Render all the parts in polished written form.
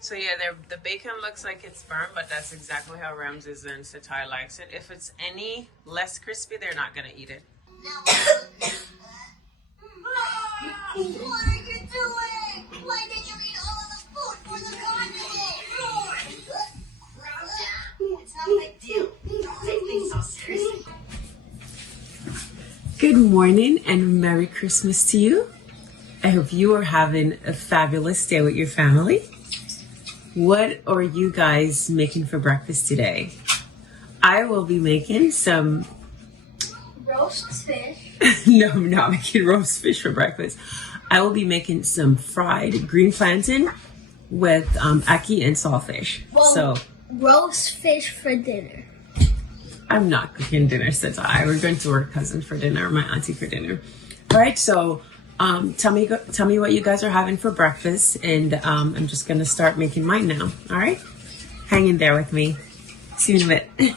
So yeah, the bacon looks like it's burnt, but that's exactly how Ramses and Satai likes it. If it's any less crispy, they're not gonna eat it. What are you doing? Why did you eat all of the food for the carnival? It's not a big deal. Don't take things so seriously. Good morning and Merry Christmas to you. I hope you are having a fabulous day with your family. What are you guys making for breakfast today? I will be making some Roast fish. no, I'm not making roast fish for breakfast. I will be making some fried green plantain with ackee and saltfish. Well, so roast fish for dinner. I'm not cooking dinner, Satai. We're going to our cousin for dinner, my auntie for dinner. All right, so tell me what you guys are having for breakfast, and I'm just gonna start making mine now. All right, hang in there with me. See you in a bit.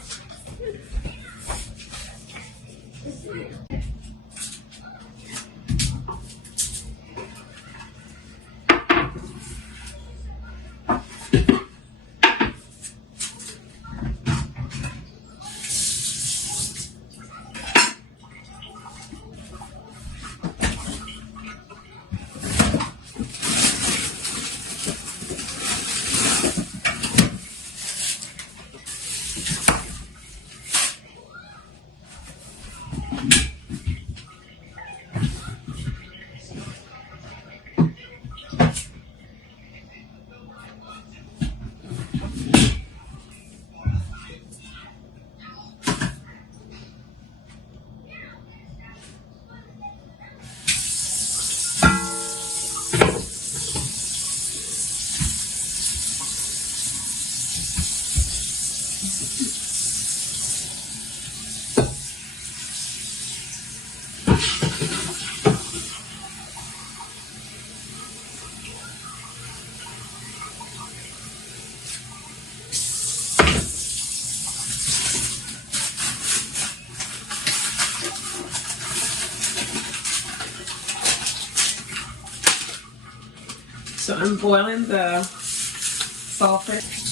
So I'm boiling the saltfish.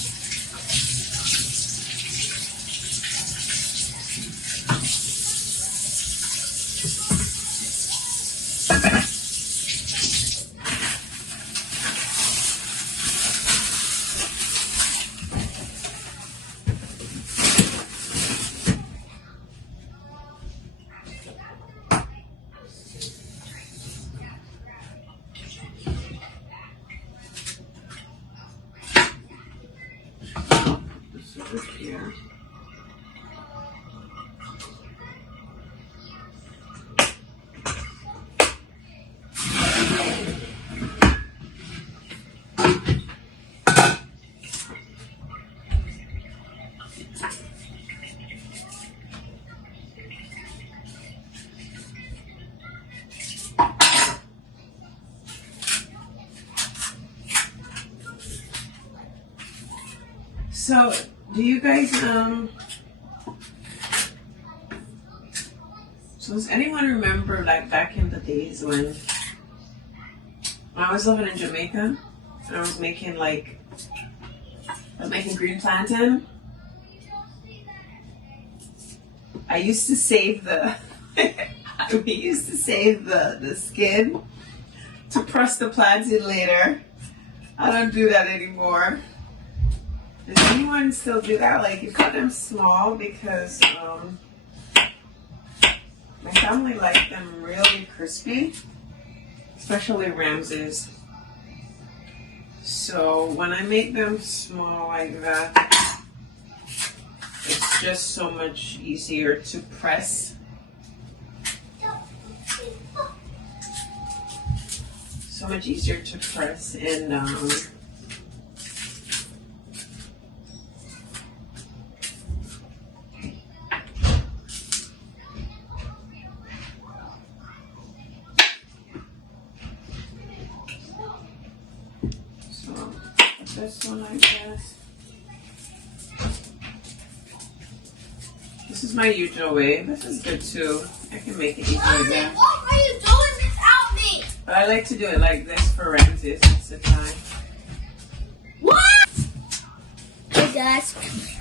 Here. So, do you guys, so does anyone remember, like, back in the days when I was living in Jamaica, and I was making green plantain? I used to save we used to save the skin to press the plantain later. I don't do that anymore. Does anyone still do that? Like, you cut them small because my family liked them really crispy, especially Ramses. So when I make them small like that, it's just so much easier to press. So much easier to press, and this one, I guess. This is my usual way. This is good too. I can make it easy again. What are you doing without me? But I like to do it like this for Ramses. It's a time. guys.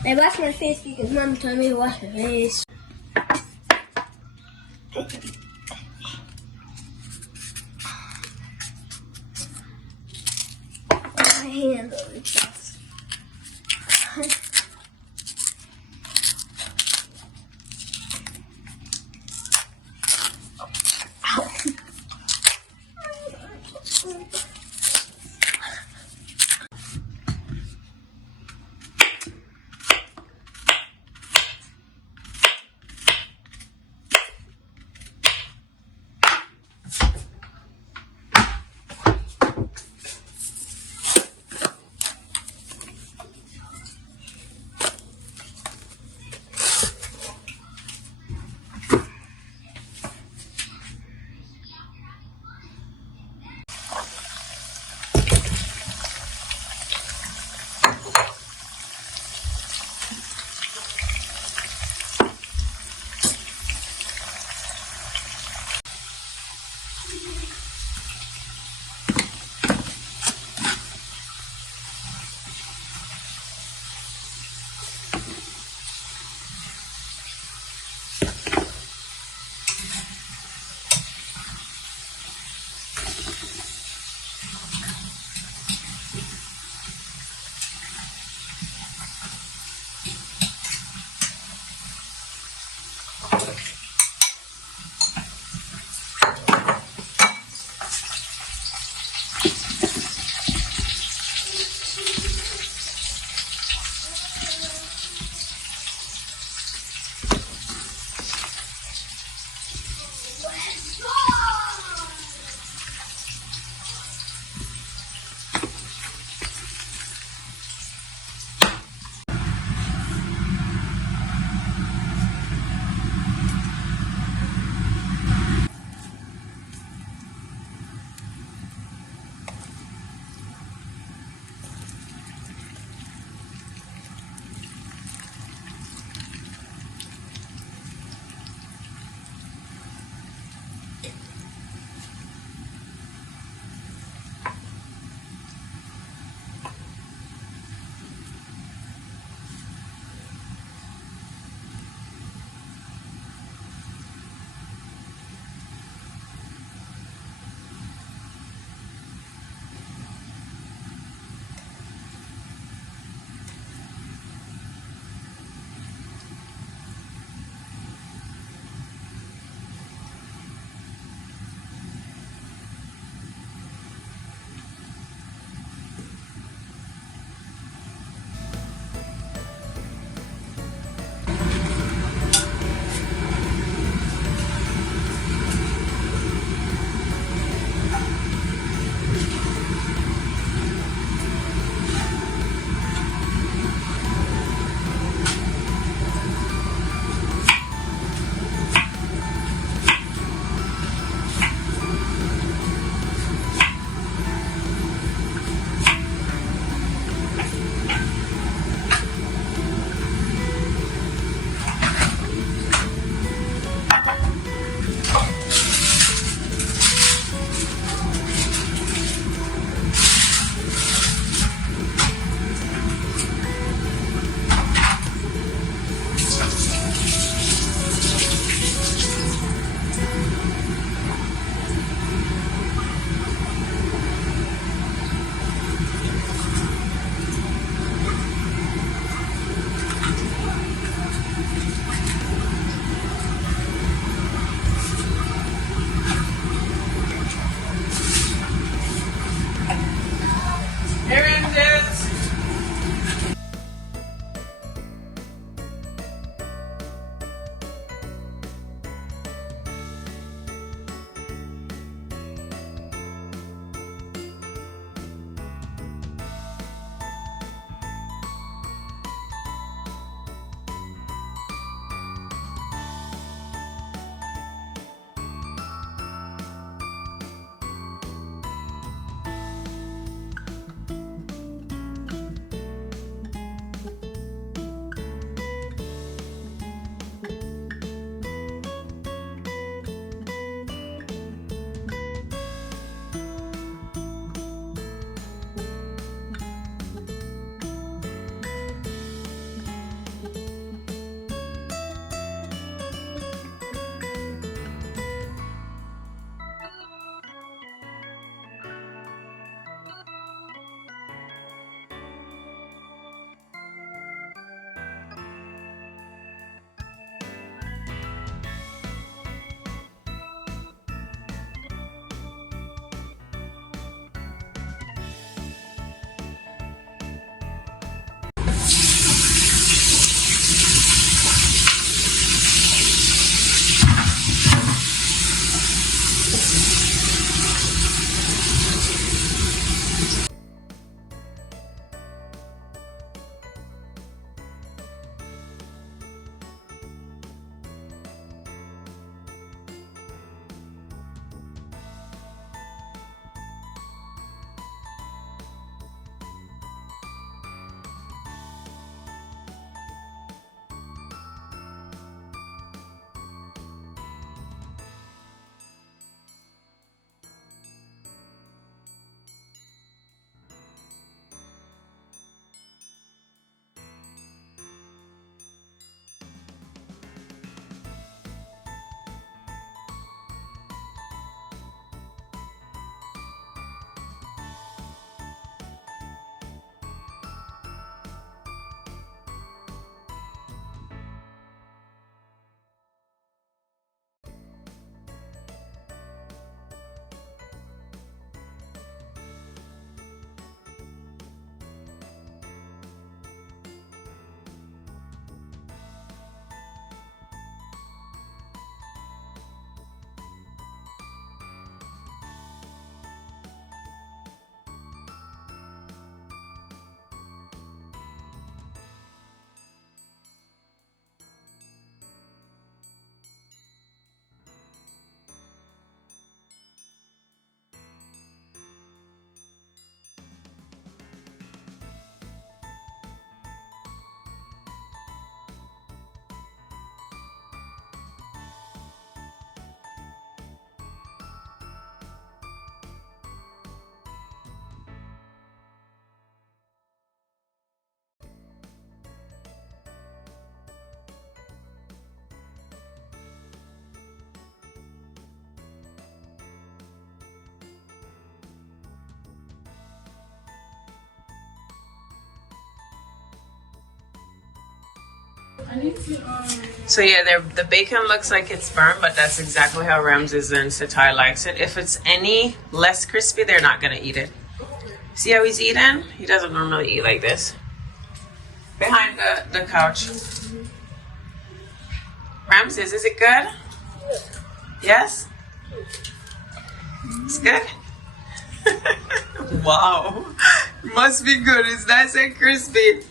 I washed my face because Mom told me to wash my face. My hand over this. So yeah, the bacon looks like it's burnt, but that's exactly how Ramses and Satai likes it. If it's any less crispy, they're not gonna eat it. See how he's eating? He doesn't normally eat like this. Behind the couch. Ramses, is it good? Yes? It's good? Wow. Must be good. It's nice and crispy.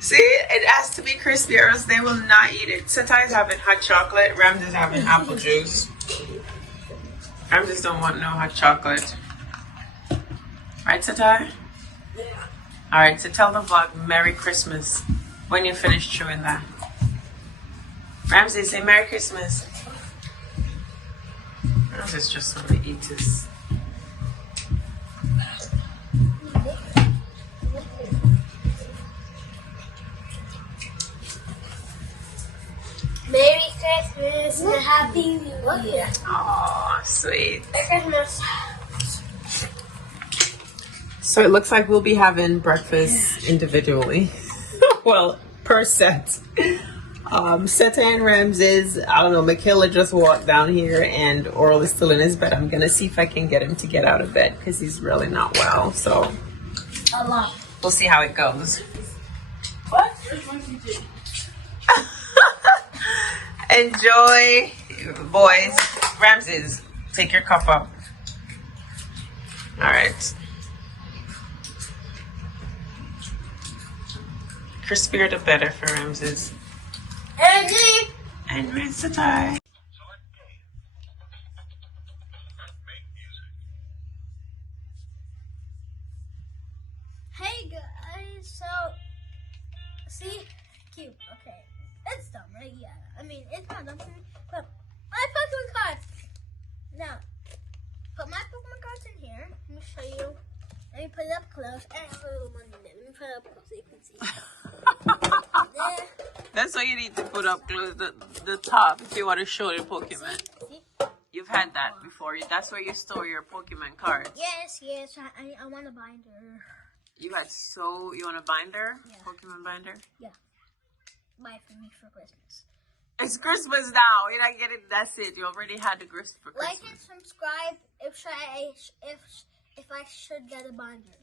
See, it has to be crispy or else they will not eat it. Satai's having hot chocolate. Ramses is having apple juice. Ramses don't want no hot chocolate. Right, Satai? Yeah. Alright, so tell the vlog Merry Christmas when you finish chewing that. Ramses, say Merry Christmas. Ramses just want to eat his... Merry Christmas and a Happy New Year. Oh, sweet. Merry Christmas. So it looks like we'll be having breakfast individually. Well, per set. Seta and Ramses, I don't know, Michaela just walked down here and Oral is still in his bed. I'm gonna see if I can get him to get out of bed because he's really not well. So A lot. we'll see how it goes. What? Enjoy, boys. Ramses, take your cup up. All right. Crispier the better for Ramses. And rinse the tie. Hey guys, so see, cute. Okay, it's dumb, right? Yeah. I mean, it's not dumb for me, but my Pokemon cards. Now, put my Pokemon cards in here. Let me show you. Let me put it up close. And a little money there. Let me put it up close so you can see. There. That's why you need to put up close the top if you want to show your Pokemon. See? You've had that before. That's where you store your Pokemon cards. Yes. I want a binder. You want a binder? Yeah. Pokemon binder? Yeah. Buy for me for Christmas. It's Christmas now. You're not getting, that's it. You already had the grist for Christmas. Like and subscribe if I should get a binder.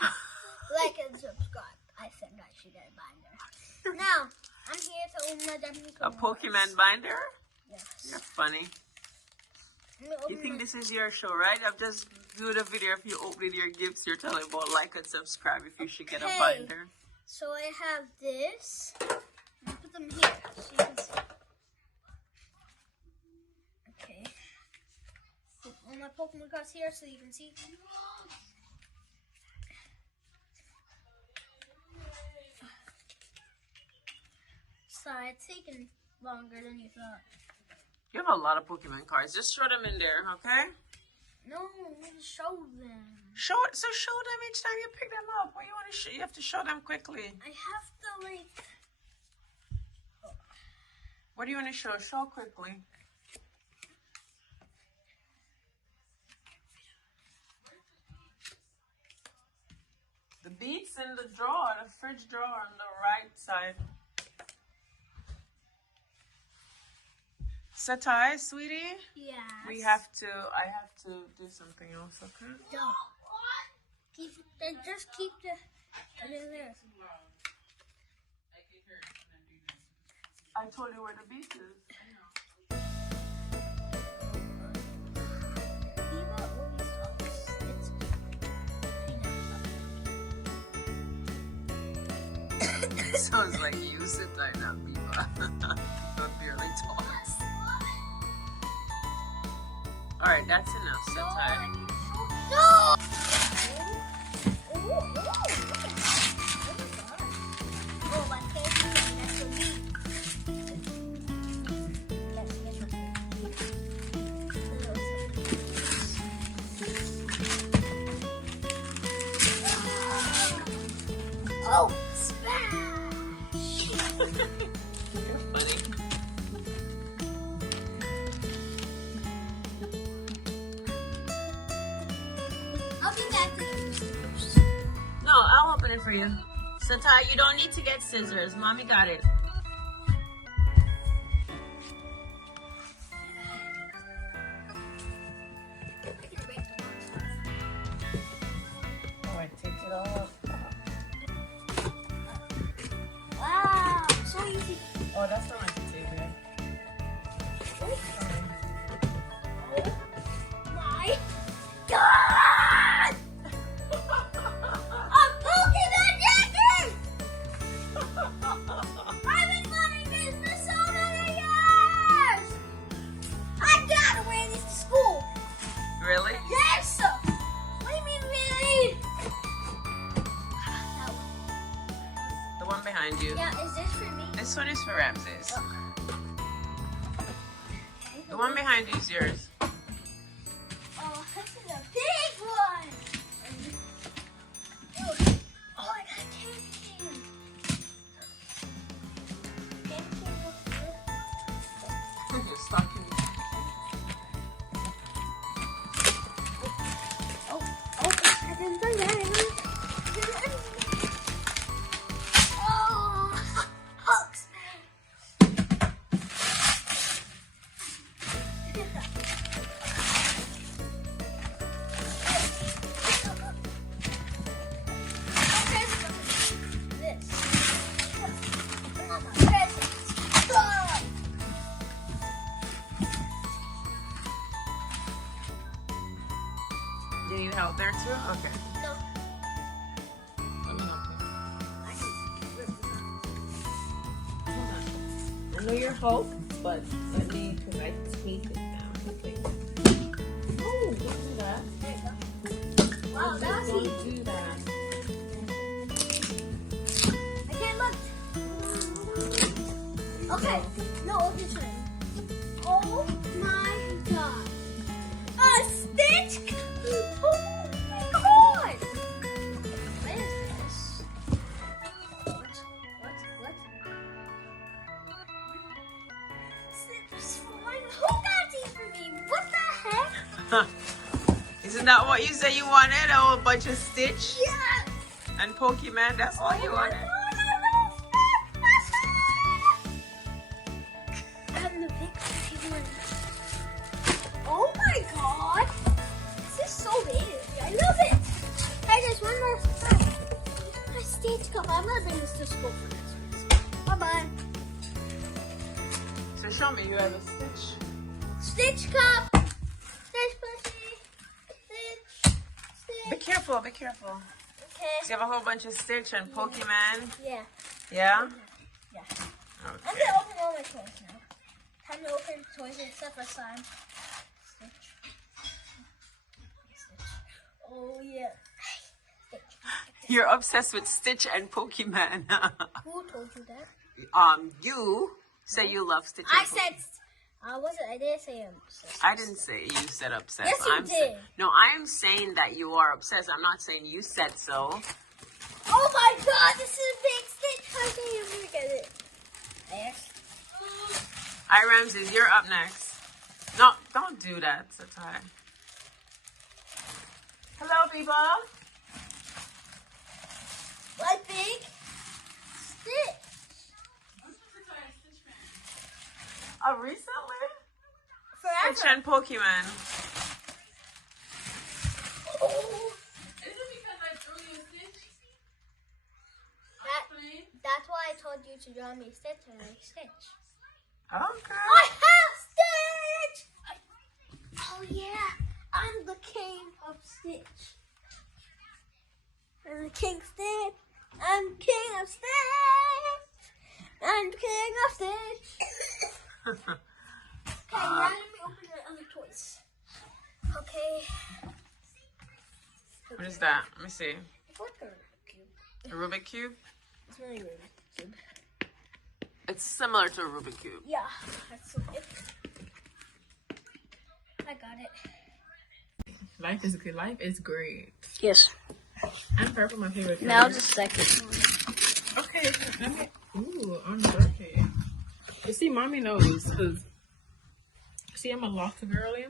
Like and subscribe. I think I should get a binder. Now, I'm here to open my Japanese A Pokemon binder? Yes. You're funny. You think this is your show, right? I've just doing a video of you opening your gifts. You're telling about like and subscribe if you should get a binder. So I have this. I'm gonna put them here so you can see. Okay. Put all my Pokemon cards here so you can see. Sorry, it's taking longer than you thought. You have a lot of Pokemon cards. Just show them in there, okay? No, I want to show them. Show them each time you pick them up. What you want to show? You have to show them quickly. I have to like. What do you want to show? Show quickly. The beats in the drawer, the fridge drawer on the right side. Satai, sweetie? Yes. I have to do something else, okay? No. Just keep the. There. I told you where the beat is. It sounds like you sit there now, Biba. But barely talks. Alright, that's enough. So tired. No! Oh, smash! You're funny. I'll be back to you. No, I'll open it for you. Satai, you don't need to get scissors. Mommy got it. Oh, that's not my favorite. Oh my God! A Pokemon jacket! I've been wanting this for so many years! I gotta wear this to school! Really? Yes! What do you mean, really? That one. The one behind you. Yeah, is this for me? This one is for Ramses. Oh. The one behind you is yours. Oh, this is a big one! Oh, I got a candy cane. Candy cane goes here. You're stocking. Oh, I didn't do that. Oh, hooks, man. Do you need help there too? Okay. No. Let me help you. I know you're Hulk, but let me, because I hate it now. Okay. Oh, don't do that. Wow, that's Don't easy. do that. I can't look. Okay. No, this way. Oh my God. A Stitch? Oh my God. What is this? What? Stitch one. Who got these for me? What the heck? Isn't that what you said you wanted? A whole bunch of Stitch Yes. and Pokemon? That's all you wanted? I'm the big one. Oh my God! This is so big. I love it. Hey, there's one more time. My Stitch cup. I'm gonna bring this to school for this one. Bye bye. So show me, you have a Stitch. Stitch cup. Stitch plushie. Stitch. Be careful, be careful. Okay. So you have a whole bunch of Stitch and Pokemon. Yeah. Yeah? Yeah. I'm Okay. gonna open all my toys now. Time to open toys except for slime. Stitch. Stitch. Oh yeah. Stitch. You're obsessed with Stitch and Pokemon. Who told you that? You say you love Stitch. I and said. I didn't say I didn't say you said obsessed. Yes, you did. No, I'm saying that you are obsessed. I'm not saying you said so. Oh my God! This is a big Stitch. How can you look at it? There. All right, Ramses, you're up next. No, don't do that, Satai. Hello, people. What big Stitch? Oh, recently? Forever. Stitch and Pokemon. Oh. Is it because I drew you a Stitch? That's why I told you to draw me Stitch and I Stitch. Okay. I have Stitch! Oh yeah, I'm the king of Stitch. I'm the king of Stitch. I'm king of Stitch. I'm king of Stitch. Okay, now let me open the other toys. Okay. What is that? Let me see. It's like a cube. A Rubik Cube? It's really Rubik's cube. It's similar to a Rubik Cube. Yeah, that's it. I got it. Life is good. Life is great. Yes. And purple, my favorite color. Now the second one. Okay, let me. Ooh, on birthday. You see, mommy knows because. See, I'm a lock girly,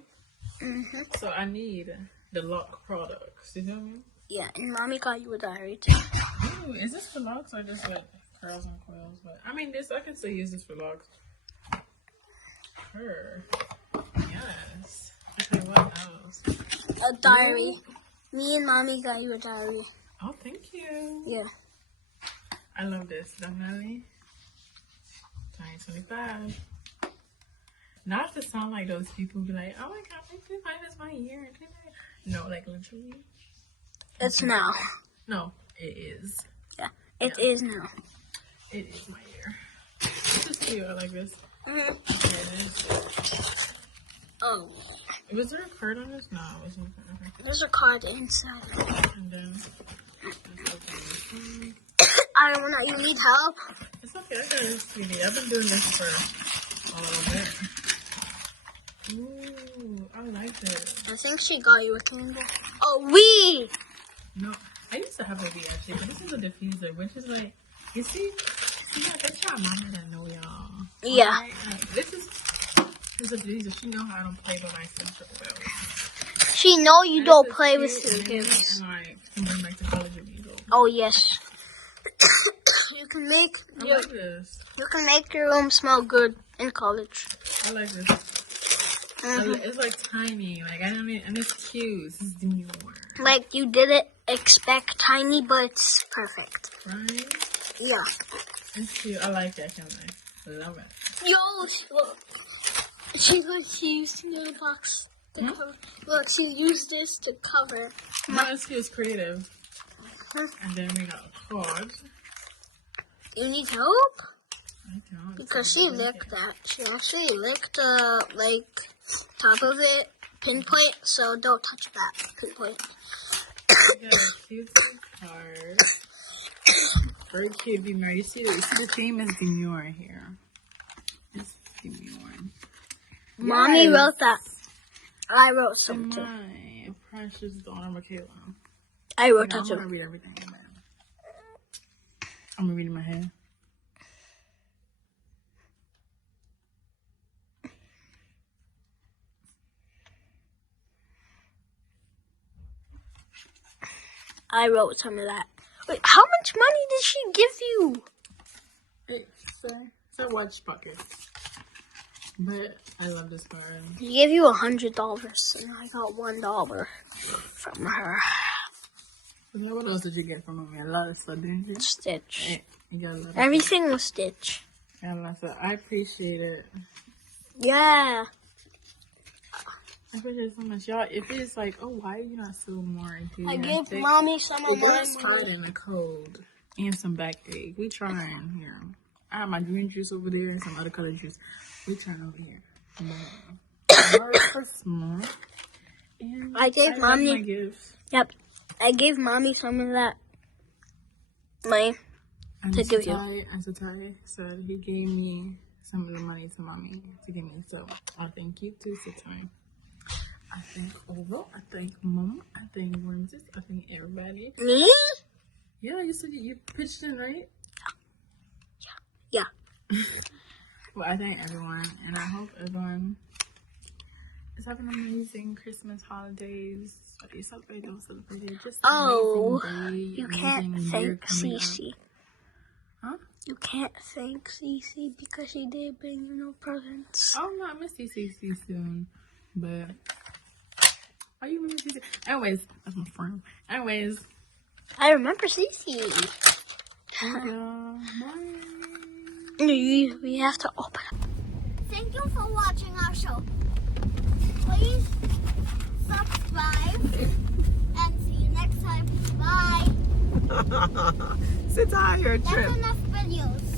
so I need the lock products. You know what I mean? Yeah, and mommy got you a diary too. Ooh, is this for locks or just like curls and coils? But I mean, this I can still use this for locks. Her, yes. Okay, what else? A diary. Me and mommy got you a diary. Oh, thank you. Yeah. I love this, definitely. 2025. Not to sound like those people who be like, oh my god, 2025 is my year. No, like literally. It's now. No, it is. Yeah, it is now. It is my year. This is cute. I like this. Mm-hmm. Okay, Oh, was there a card on this? No, it wasn't. Okay. there's a card inside. And then let's open this one. I don't know. You need help? It's okay. I got this, sweetie. I've been doing this for a little bit. Ooh, I like this. I think she got you a candle. Oh, we! No, I used to have a V actually, but this is a diffuser, which is like, you see, like, that's y'all mama that know y'all. Yeah. Alright? This is a diffuser. She know how I don't play by my essential oils. She know you And don't this is play with cute and gifts. And like, can bring back the college with me. So Oh, yes. You can make I your, like this. you can make your room smell good in college. I like this. Mhm. It's like tiny, like I don't mean, and it's cute. This is demure, Like you didn't expect tiny, but it's perfect. right? Yeah. It's cute. I like that kind of. Love it. Yo, she used the little box to cover. Look, she used this to cover. No, it's cute. It's creative. Huh? And then we got a card. You need help? I don't. Because she licked that. She actually licked the top of it, pinpoint. So don't touch that pinpoint. We got a cute card. Very cute, demure. You see the theme is demure here. It's demure. Mommy Yes. wrote that. I wrote To something. my precious daughter, Michaela. I wrote I'm that gonna too. read everything in there. I'm gonna read in my head. I wrote some of that. Wait, how much money did she give you? It's a watch pocket. But I love this card. She gave you $100, and I got $1 from her. What else did you get from me? A lot of stuff, didn't you? Stitch. Hey, you got a lot of Everything was Stitch. stuff. Yeah, so I appreciate it. Yeah. I appreciate it so much. Y'all, if it's like, oh, why are you not so more I enthusiastic? gave mommy some of It my was hard money. in the cold and some backache. We trying here. I have my green juice over there and some other color juice. We trying over here. Merry Christmas. And I gave love mommy- my gifts. Yep. I gave mommy some of that money. And To give you. Satai said he gave me some of the money to mommy to give me. So I thank you too, Satai. I thank Ovo. I thank Mom. I thank Ramses. I thank everybody. Me? Yeah, you said you pitched in, right? Yeah. Well, I thank everyone, and I hope everyone is having amazing Christmas holidays. Whether you celebrate, don't celebrate it. Just Oh, amazing day, you amazing can't year thank coming up. Cece. Huh? You can't thank Cece because she did bring you no presents. Oh no, I'm gonna see CC soon, but are you remember CC? Anyways, that's my friend. Anyways, I remember Cece. yeah, bye. We have to open up. Thank you for watching our show. Please subscribe and see you next time. Bye. Sit down, your That's trip. enough videos.